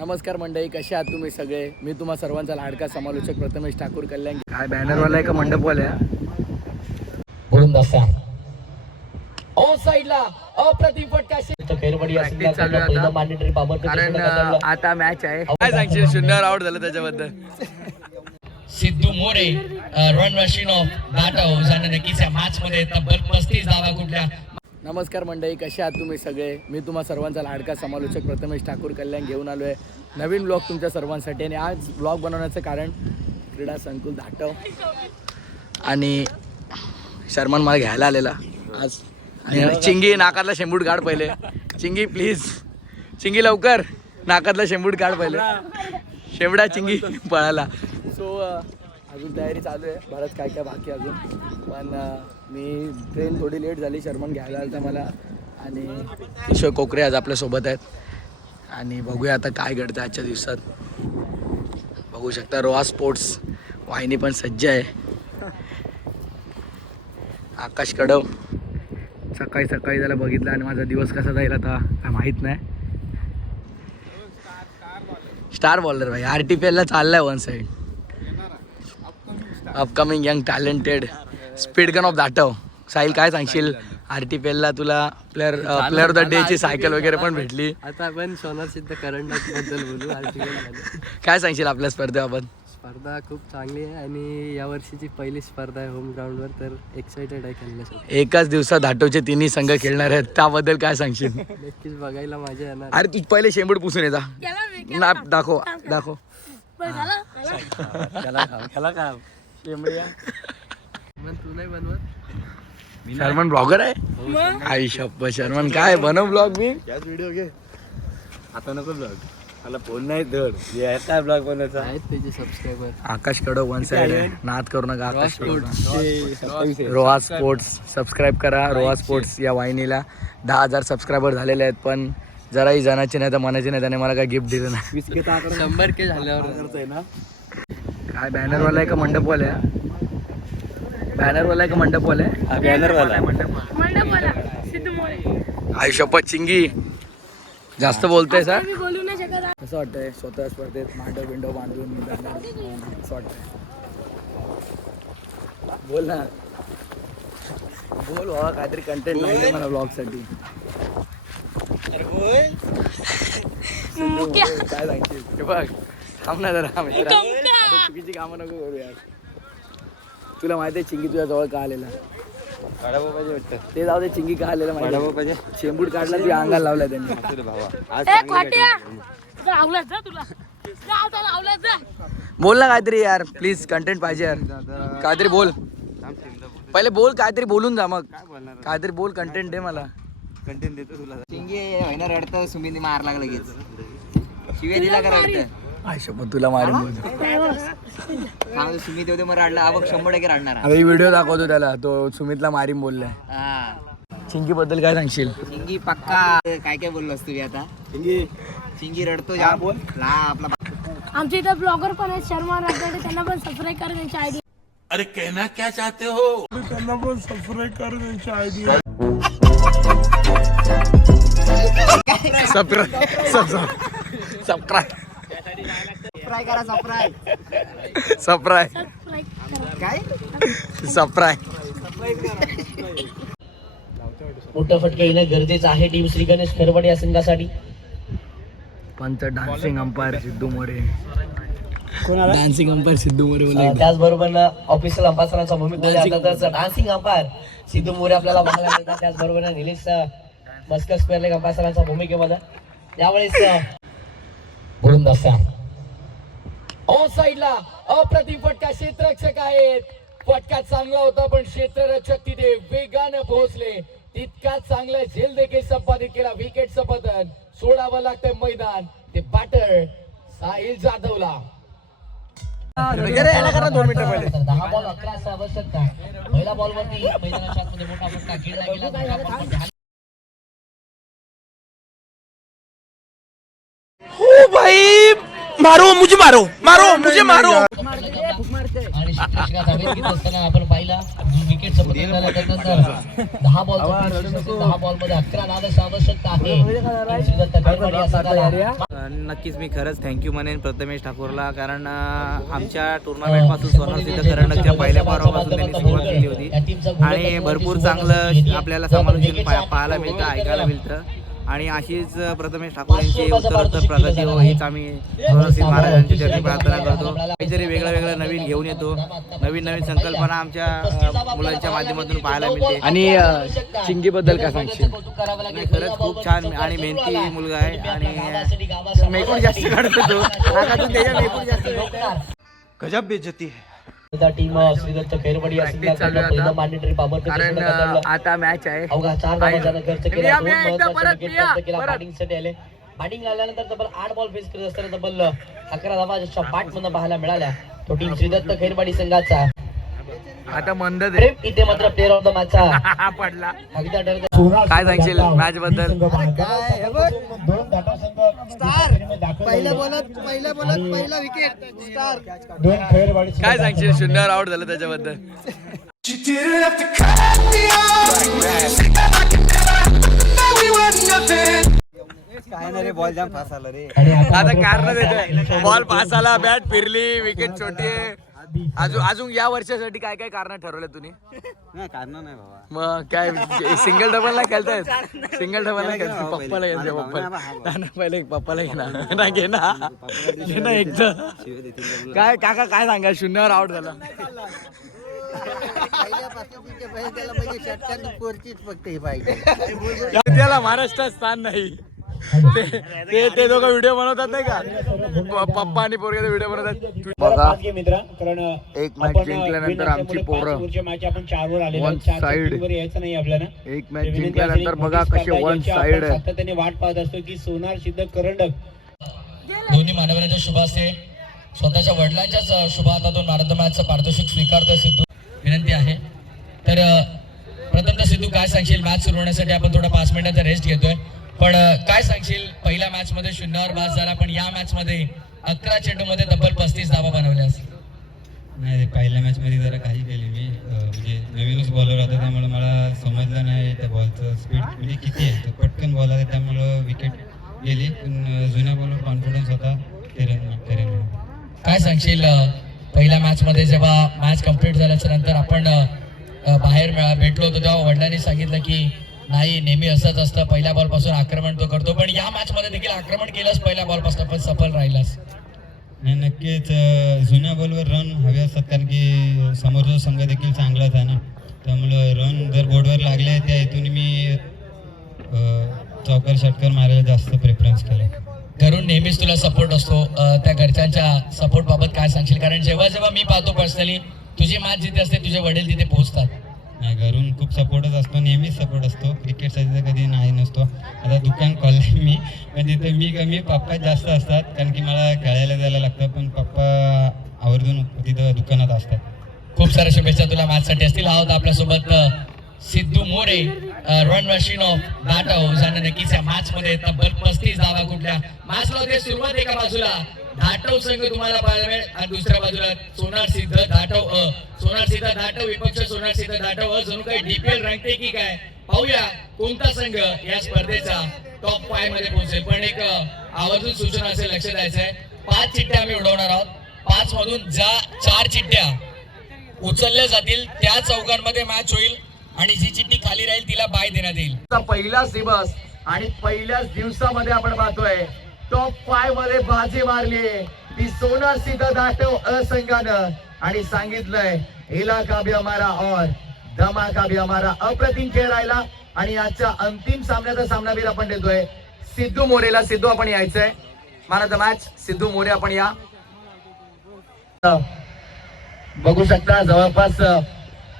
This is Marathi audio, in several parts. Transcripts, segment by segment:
नमस्कार मंडळी कसे आहात तुम्ही सगळे? मी तुम्हा सर्वांचा लाडका समालोचक प्रथमेश ठाकूर कल्याण. काय बॅनरवाला आहे का मंडपवाला आहे? आता. कारण आता मॅच आहे. काय सांगशील शून्यावर आउट झालं त्याच्याबद्दल? Siddhu More run machine of नाटव जाणं नक्कीच या मॅच मध्ये तब्बल पस्तीस धावा कुठल्या नमस्कार मंडळी कसे आहात तुम्ही सगळे? मी तुम्हा सर्वांचा लाडका समालोचक प्रथमेश ठाकूर कल्याण घेऊन आलो आहे नवीन ब्लॉग तुमच्या सर्वांसाठी आणि आज ब्लॉग बनवण्याचं कारण क्रीडा संकुल धाटव. आणि शर्मन मला घ्यायला आलेला. आज आणि चिंगी नाकातला शेंबूट काढ पहिले. चिंगी प्लीज चिंगी लवकर. नाकातला शेंबूट काढ पहिले. शेवडा चिंगी पळाला. सो अजून तयारी चालू आहे. बरंच काय काय बाकी अजून. पण मी ट्रेन थोडी लेट झाली शर्मन घ्यायला आलं तर मला. आणि किशोर कोकरे आज आपल्यासोबत आहेत. आणि बघूया आता काय घडतं आजच्या दिवसात. बघू शकता रोहा स्पोर्ट्स वाहिनी पण सज्ज आहे. आकाश कडव. सकाळी सकाळी त्याला बघितलं आणि माझा दिवस कसा जाईल आता काय माहीत नाही. स्टार बॉलर भाई आर टी पी एलला चाललाय one side upcoming young talented speed gun of दाटव Sahil काय सांगशील? आर टी पी एलला तुला प्लेअर प्लेअर ऑफ द डेची सायकल वगैरे पण भेटली. आता आपण सोनार सिद्ध करंडकबद्दल बोलू काय सांगशील आपल्या स्पर्धेबाबत? स्पर्धा खूप चांगली आहे आणि या वर्षीची पहिली स्पर्धा आहे होम ग्राउंडवर तर एक्साइटेड आहे खेळण्यासाठी. एकाच दिवसात धाटवचे तिन्ही संघ खेळणार आहेत त्याबद्दल काय सांगशील? नक्कीच बघायला मजा येणार. अरे तू पहिले शेंबूड पुसून येता ना दाखव दाखव. मग तू नाही बनवत. शर्मन ब्लॉगर आहे? आई शप्प शर्मन काय बनव ब्लॉग मी? त्याच व्हिडिओ घे. आता नको ब्लॉग. मला फोन नाही धड. हे काय ब्लॉग बनवायचा? आहेत त्याचे subscriber Akash Kadav one side आहे. नाद करू नका आकाश रोहा स्पोर्ट्स सबस्क्राईब करा. रोहा स्पोर्ट्स या वाहिनीला दहा हजार सबस्क्रायबर झालेले आहेत पण जराही जनाचे नाही तर मनाचे नाही त्याने मला काय गिफ्ट दिलं नाही. शंभर के झाल्यावर. करतोय ना? काय बॅनरवाला आहे का मंडपवाला आहे बॅनरवाला आहे का मंडपवाला आहे. हा बॅनर वाला आई शपथ चिंगी जास्त बोलतोय सर कसं वाटतंय? स्वतः स्पर्धेत मांडव विंडो बांधून कसं वाटतंय? बोल ना. बोल बाबा काहीतरी कंटेंट नाही मला ब्लॉगसाठी मुक्या. काय सांगशील? हे बघ थांब ना जरा चुकीची कामं नको करू यार. तुला माहिती आहे चिंगी तुझ्या जवळ का आलेला ते जाऊ दे चिंगी का आलेला माहिती शेंबूड काढला तुझ्या अंगाला लावला त्यांनी बोल ना काहीतरी यार प्लीज कंटेंट पाहिजे यार काहीतरी बोल पहिले बोल काहीतरी बोलून जा मग काहीतरी बोल कंटेंट दे मला कंटेंट देतो तुला रडतं सुमित मारला लगेच शिव्या दिला का रडतं आयशो पण तुला मारेन बोल हा सुमित होते मग रडला. बघ शंभर टक्के रडणार आता ही व्हिडिओ दाखवतो त्याला. तो सुमितला मारीन बोललाय हा. चिंकी बद्दल काय सांगशील? चिंगी पक्का. काय काय बोललोस तुम्ही आता? चिंगी. रडतो जा बोल. ला आपला आमच्या इथं ब्लॉगर पण आहेत शर्मा राजगडे त्यांना पण सबस्क्राईब करा त्यांची आयडी सबस्क्राईब फ्राय करा सफ्राय सप्राय काय? सप्राय मोठं फटका येणं गरजेचं आहे. टीम श्री गणेश खेळबडी या संघासाठी. पंच dancing umpire Siddhu More. Dancing umpire Siddhu More बोला त्याचबरोबर ऑफिशियल अंपायरांचा भूमिका डान्सिंग अंपायर सिद्धू मोरे आपल्याला बघायला मिळतात. त्याचबरोबर निलेश मस्कर स्क्वेअर लेग अंपायरांच्या भूमिकेमध्ये. त्यावेळेस गोलंदाजा ओ साईडला अप्रतिम फटका क्षेत्ररक्षक आहेत. फटका चांगला होता पण क्षेत्ररक्षक तिथे वेगानं पोहोचले. तितका चांगला झेल देखील संपादित केला विकेट संपादन. सोडावं लागतंय मैदान. ते बॅटर साहिल जाधवला. हो दहा बॉल अकरा असा आवश्यकता पहिला बॉल वरती मैदानाच्या आतमध्ये मोठा फटका खेळला गेला दुसरा ball पण झाला. आणि क्षेत्ररक्षकाचा वेध घेत असताना आपण पाहिला विकेट संपादन झाल्यानंतर दहा बॉल दहा बॉलमध्ये अकरा नाद आवश्यकता आहे. श्रीदत्त खेळवाडी या संघाला आणि नक्कीच मी खरंच थँक्यू म्हणेन प्रथमेश ठाकूरला कारण आमच्या टुर्नामेंटपासून सोनल सिद्ध करंडकच्या पहिल्या पारापासून त्यांनी सुरुवात केली होती. आणि भरपूर चांगलं आपल्याला समालोचन पा- पाहायला मिळतं ऐकायला मिळतं. आणि अशीच प्रथमेश ठाकूर यांची उत्तरोत्तर प्रगती हो हीच आम्ही सोनलसिंह महाराजांची चरणी प्रार्थना करतो. काहीतरी वेगळं वेगळं नवीन घेऊन येतो नवीन नवीन संकल्पना आमच्या मुलांच्या माध्यमातून पाहायला मिळते. आणि चिंगीबद्दल काय सांगशील? नाही, खरंच खूप छान आणि मेहनती मुलगा आहे आणि मेकून जास्त काढतो तो. त्याच्या मेकून जास्त. गजब बेइज्जती है. टीम श्रीदत्त खैरवडी आता. बाबर मॅच आहे. अवघा चार धावांचा खर्च केला. दोन विकेट. बॅटिंगसाठी आले. बॅटिंग तब्बल आठ बॉल फेस करत असताना तब्बल अकरा धावा जशा पाठ मधून पाहायला मिळाल्या. तो टीम श्रीदत्त खैरवाडी संघाचा. आता मंद इथे मात्र प्लेअर ऑफ द मॅचचा पडला काय सांगशील मॅच बद्दल पहिल्या बॉलात पहिल्या बॉलात पहिला विकेट स्टार. काय सांगशील शून्यावर आउट झालं त्याच्याबद्दल? काय ना रे बॉल जाम फास आला रे. आता कारण देते बॉल पास आला बॅट फिरली विकेट छोटी आहे. अजून अजून या वर्षासाठी काय काय कारण ठरवले तुम्ही नाही कारण नाही बाबा मग काय सिंगल डबल नाही खेळतायत सिंगल डबल नाही खेळत पप्पाला घ्यायचे पप्पाला ना, ना, पहिले पप्पाला घे ना ना घे ना घे ना एकदा काय काका काय सांगा शून्यावर आउट झाला हे त्याला महाराष्ट्रात स्थान नाही ते ते- ते दोघं व्हिडिओ बनवतात नाही का? पप्पा आणि पोरगे व्हिडिओ बनवतात. बघा. मित्र. कारण एक मॅच जिंकल्यानंतर आमची पोरं मॅच नाही आपल्याला. एक मॅच विनंती जिंकल्यानंतर बघा कसे वन साइड आहे सातत्याने वाट पाहत असतो की सोनार सिद्ध करंडक दोन्ही मानवऱ्यांच्या शुभ असते स्वतःच्या वडिलांच्याच शुभ हातातून भारत मॅचचं पारितोषिक स्वीकारतोय सिद्धू. विनंती आहे. तर अ, प्रथमतः सिद्धू काय सांगशील? मॅच सुरू होण्यासाठी आपण थोडा पाच मिनिटाचा रेस्ट घेतोय. पण काय सांगशील? पहिल्या मॅच मध्ये शून्यावर बाद झाला पण या मॅच मध्ये अकरा चेंडूमध्ये तब्बल पस्तीस धावा बनवल्यास नाही पहिल्या मॅचमध्ये जरा काही केली मी. म्हणजे नवीनच बॉलर होता त्यामुळे मला समजलं नाही त्या बॉलचं स्पीड म्हणजे किती आहे. तो पटकन बॉल आहे त्यामुळं विकेट गेली. पण जुन्या बॉलवर कॉन्फिडन्स होता काय सांगशील पहिल्या मॅच मध्ये जेव्हा मॅच कंप्लीट झाल्याच्यानंतर आपण बाहेर भेटलो होतो तेव्हा वडिलांनी सांगितलं की नाही नेहमी असंच असतं. पहिल्या बॉलपासून आक्रमण तो करतो. पण या मॅच मध्ये देखील आक्रमण केलंच पहिल्या बॉलपासून पण सफल राहिलास. नाही नक्कीच जुन्या बॉलवर रन हवे असतात. कारण की समोरचा संघ देखील चांगलाच आहे ना. त्यामुळं रन जर बोर्डवर लागले त्या हेतून मी चौकार षटकर मारायला जास्त प्रेफरन्स केला घरून नेहमीच तुला सपोर्ट असतो. त्या घरच्यांच्या सपोर्ट बाबत काय सांगशील? कारण जेव्हा जेव्हा मी पाहतो पर्सनली तुझी मॅच जिथे असते तुझे वडील तिथे पोहोचतात. नाही घरून खूप सपोर्टच असतो नेहमीच सपोर्ट असतो. क्रिकेटसाठी तर कधी नाही नसतो. आता दुकान खोललंय मी. पण तिथे मी कमी पप्पा जास्त असतात कारण की मला खेळायला जायला लागतं. पण पप्पा आवर्जून तिथं दुकानात असतात. खूप साऱ्या शुभेच्छा तुला माझ्यासाठी असतील. आहोत आपल्यासोबत Siddhu More run machine of दाटव ज्यानं नक्कीच या मॅच मध्ये तब्बल पस्तीस धावा कुठल्या? मॅचला लावते सुरुवात एका बाजूला. धाटव संघ तुम्हाला पाहायला मिळेल. आणि दुसऱ्या बाजूला सोनार सिद्ध धाटव अ. सोनार सिद्ध धाटव विपक्ष सोनार सिद्ध धाटव अ. जणू काही डीपीएल रंगते की काय? पाहूया कोणता संघ या स्पर्धेचा टॉप फायमध्ये पोहोचेल. पण एक आवर्जून सूचना असेल लक्ष द्यायचंय. पाच चिठ्ठ्या आम्ही उडवणार आहोत. पाच मधून ज्या चार चिठ्ठ्या उचलल्या जातील त्या चौकांमध्ये मॅच होईल आणि जी चिठ्ठी खाली राहील तिला बाय देण्यात येईल. पहिलाच दिवस आणि पहिल्याच दिवसामध्ये आपण पाहतोय टॉप फायमध्ये बाजी मारली. ती सोना सिद्ध दाटव असंघानं आणि सांगितलंय इलाका भी हमारा और. धमाका भी हमारा अप्रतिम खेळ राहिला. आणि आजच्या अंतिम सामन्याचा सामनावीर आपण देतोय. सिद्धू मोरेला सिद्धू आपण यायचंय. मान द मॅच सिद्धू मोरे आपण या. बघू शकता जवळपास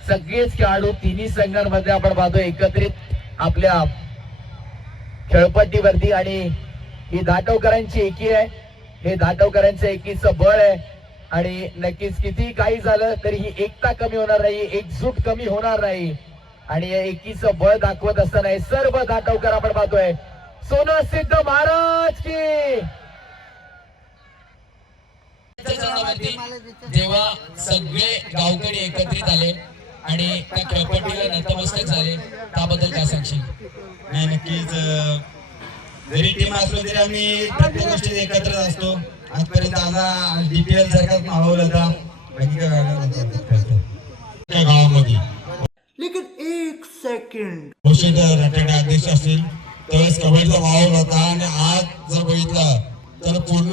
सगळेच खेळाडू तिन्ही संघांमध्ये आपण पाहतो एकत्रित आपल्या खेळपट्टीवरती आणि ही धाटवकरांची एकी आहे. हे धाटवकरांचं एकीचं बळ आहे. आणि नक्कीच किती काही झालं तरी ही एकता कमी होणार नाही एकजूट कमी होणार नाही. आणि या एकीचं बळ दाखवत असताना हे सर्व धाटवकर आपण पाहतोय. सोनं सिद्ध महाराज की! जेव्हा सगळे गावकरी एकत्रित आले आणि त्या खेळपट्टीला नतमस्तक झाले त्याबद्दल काय सांगशील? नाही नक्कीच जरी टीम असलो तरी आम्ही प्रत्येक गोष्टीत एकत्र असतो. आजपर्यंत आता डीपीएल सारखाच माहोल होता. बाकी गावामध्ये. घोषित अध्यक्ष असतील. त्यावेळेस कबड्डीचा माहोल होता आणि आज जर बघितलं तर पूर्ण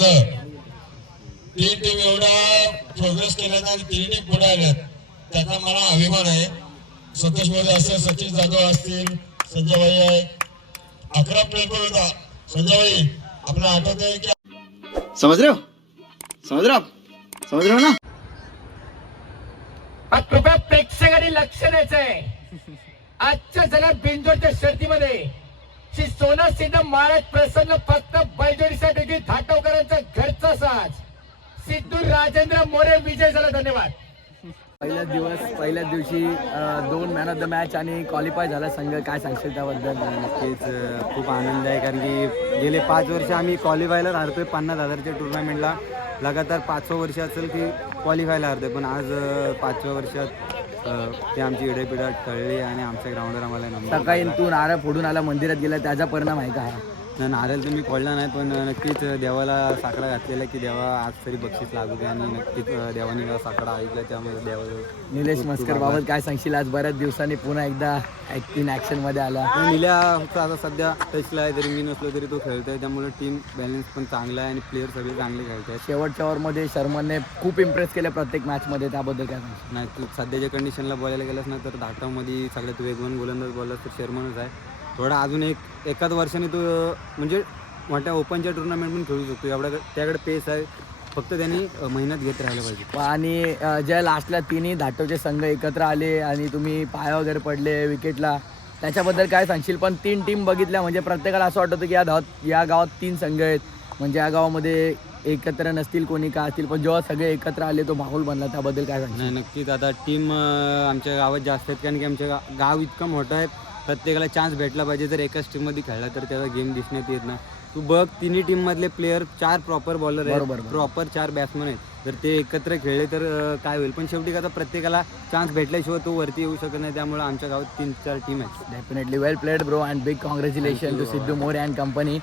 तीन टीम एवढा प्रोग्रेस केल्यात आणि तीन टीम पुढे आल्यात. त्याचा मला अभिमान आहे. संतोष मोरे असेल सचिन जाधव असतील संजय भाई आहे. अकरा प्लेयर होता. संजय भाई आपल्याला आठवत आहे की समझ रहे हो? समझ रहे हो आप? समझ रहे हो ना? कृपया प्रेक्षकांनी लक्ष द्यायचंय. आजच्या झाल्या बिंजोडच्या शर्तीमध्ये श्री सोना सिद्ध महाराज प्रसन्न फक्त बैजोडीसाठी धाटवकरांचा घरचा साज. सिद्धू राजेंद्र मोरे विजय झाला धन्यवाद. पहिल्याच दिवस पहिल्याच दिवशी दोन मॅन ऑफ द मॅच आणि क्वालिफाय झाला संघ. काय सांगशील त्याबद्दल? नक्कीच खूप आनंद आहे कारण की गेले पाच वर्ष आम्ही क्वालिफायला हरतोय पन्नास हजारच्या टुर्नामेंटला लगातार पाचवं वर्ष असेल की क्वालिफायला हरतोय पण आज पाचव्या वर्षात ते आमची इडेपिडा टळली आणि आमच्या ग्राउंडवर आम्हाला सकाळी तू नारळ फोडून आला मंदिरात गेला. त्याचा परिणाम आहे का? नाही, नारळ तर मी फोडला नाही पण नक्कीच देवाला साकडा घातलेला की देवा आज तरी बक्षीस लागू दे आणि नक्कीच देवाने मला साकडा ऐकला त्यामुळे देवा निलेश मस्कर बाबत काय सांगशील? आज बऱ्याच दिवसांनी पुन्हा एकदा ऍक्टिंग ऍक्शनमध्ये आला. निल्या फक्त आता सध्या टचला आहे तरी मी नसलो तरी तो खेळतोय त्यामुळे टीम बॅलन्स पण चांगला आहे आणि प्लेयर सगळे चांगले खेळत आहेत शेवटच्या ओव्हरमध्ये शर्मनने खूप इम्प्रेस केलं प्रत्येक मॅच मध्ये त्याबद्दल काय नाही तू सध्याच्या कंडिशनला बोलायला गेलास ना तर धाटामध्ये सगळ्यात वेगवान गोलंदाज बोललास तर शर्मनच आहे. थोडा अजून एक एकाच वर्षाने तो म्हणजे मोठ्या ओपनच्या टुर्नामेंट पण खेळू शकतो. एवढा त्याकडे पेस आहे. फक्त त्यांनी मेहनत घेत राहायला पाहिजे. आणि ज्या लास्टला तिन्ही धाटोचे संघ एकत्र आले आणि तुम्ही पाय वगैरे पडले विकेटला त्याच्याबद्दल काय सांगशील? पण तीन टीम बघितल्या म्हणजे प्रत्येकाला असं वाटतं की या धावात या गावात तीन संघ आहेत. म्हणजे या गावामध्ये एकत्र नसतील कोणी का असतील पण जेव्हा सगळे एकत्र आले तो माहोल बनला. त्याबद्दल काय नाही नक्कीच. आता टीम आमच्या गावात जास्त आहेत कारण की आमच्या गाव इतकं मोठं आहे. प्रत्येकाला चान्स भेटला पाहिजे. जर एकाच टीममध्ये खेळला तर त्याचा गेम दिसण्यात येत ना तू बघ तिन्ही टीममधले प्लेयर चार प्रॉपर बॉलर आहेत. बरोबर. प्रॉपर चार बॅट्समन आहेत. जर ते एकत्र खेळले तर काय होईल? पण शेवटी आता प्रत्येकाला चान्स भेटल्याशिवाय तो वरती येऊ शकत नाही. त्यामुळे आमच्या गावात तीन चार टीम आहेत. Definitely well played bro and big congratulation to Siddhu More and company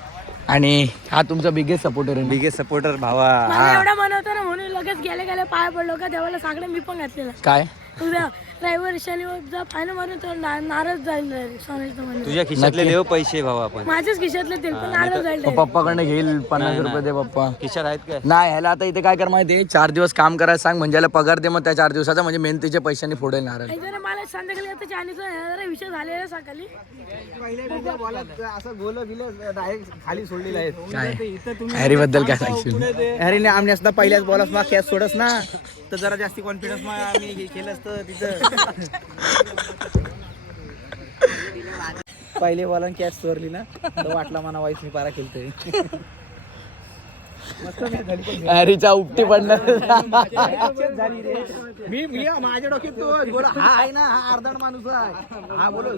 आणि हा तुमचा बिगेस्ट सपोर्टर आहे बिगेस्ट सपोर्टर भावा. मला एवढा ना म्हणून लगेच गेले गेले पाय पडलो. का देवाला साकडे मी पण घातलेला. काय? उद्या रविवारी शनिवार जर फायनल मारून तर ना- नाराज जाईल तुझ्या खिशातले देव पैसे भावा आपण. माझ्याच खिशातले ते पण नाराज जाईल पप्पाकडनं घेईल पन्नास रुपये दे पप्पा. खिशात आहेत काय? नाही ह्याला आता इथे काय कर माहिती आहे चार दिवस काम करायला सांग म्हणजे याला पगार दे मग त्या चार दिवसाचा म्हणजे मेहनतीच्या पैशाने फोडेल नारळ मला संध्याकाळी आता चायनीचा जरा विषय झालेला सकाळी असं गोल बिल डायरेक्ट खाली सोडलेलं आहे काय हॅरी बद्दल काय सांगशील? अरे नाही आम्ही असता पहिल्याच बॉलच मग कॅच सोडस ना. तर जरा जास्ती कॉन्फिडन्स मग आम्ही हे तिथं. पहिले बॉल कॅच चोरली ना तर वाटला मला वाईस मी पारा खेळतोय. हॅरीचा उपटी पडणार मी मी माझ्या डोक्यात तो बोला हा आहे ना हा अर्धड माणूस आहे. हा बोलो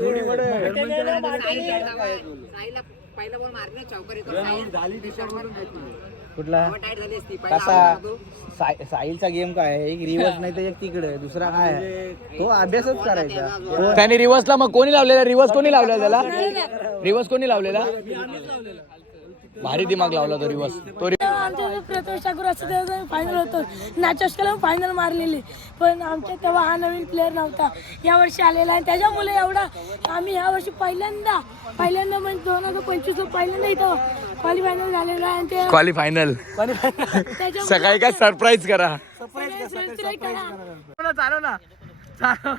कुठला? कसा? साई- साहिलचा गेम काय आहे? एक रिवर्स नाही तर एक तिकडे दुसरा काय आहे? तो अभ्यासच करायचा. त्याने रिवर्सला मग कोणी लावलेला? रिवर्स कोणी लावलेला त्याला? रिवर्स कोणी लावलेला. भारी दिमाग लावला तो रिवर्स तो आमच्या प्रथमेश ठाकूर असं तेव्हा फायनल होतो. नाचस्कला फायनल मारलेली. पण आमच्या तेव्हा हा नवीन प्लेअर नव्हता. या वर्षी आलेला आहे त्याच्यामुळे एवढा आम्ही या वर्षी पहिल्यांदा पहिल्यांदा म्हणजे दोन हजार पंचवीस पहिल्यांदा इथं क्वाली फायनल झालेला आहे आणि ते क्वाली फायनल त्याच्यामुळे सकाळी काय सरप्राईज करा. चालव ना. चाकणा!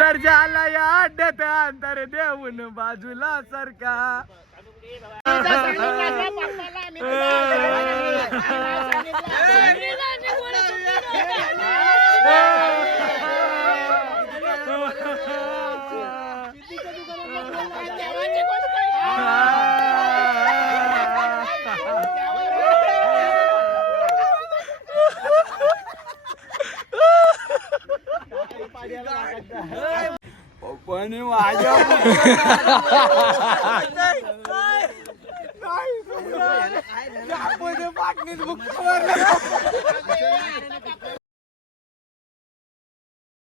सर झाला या अड्ड्यात अंतर देऊन बाजूला सरका. माझ्या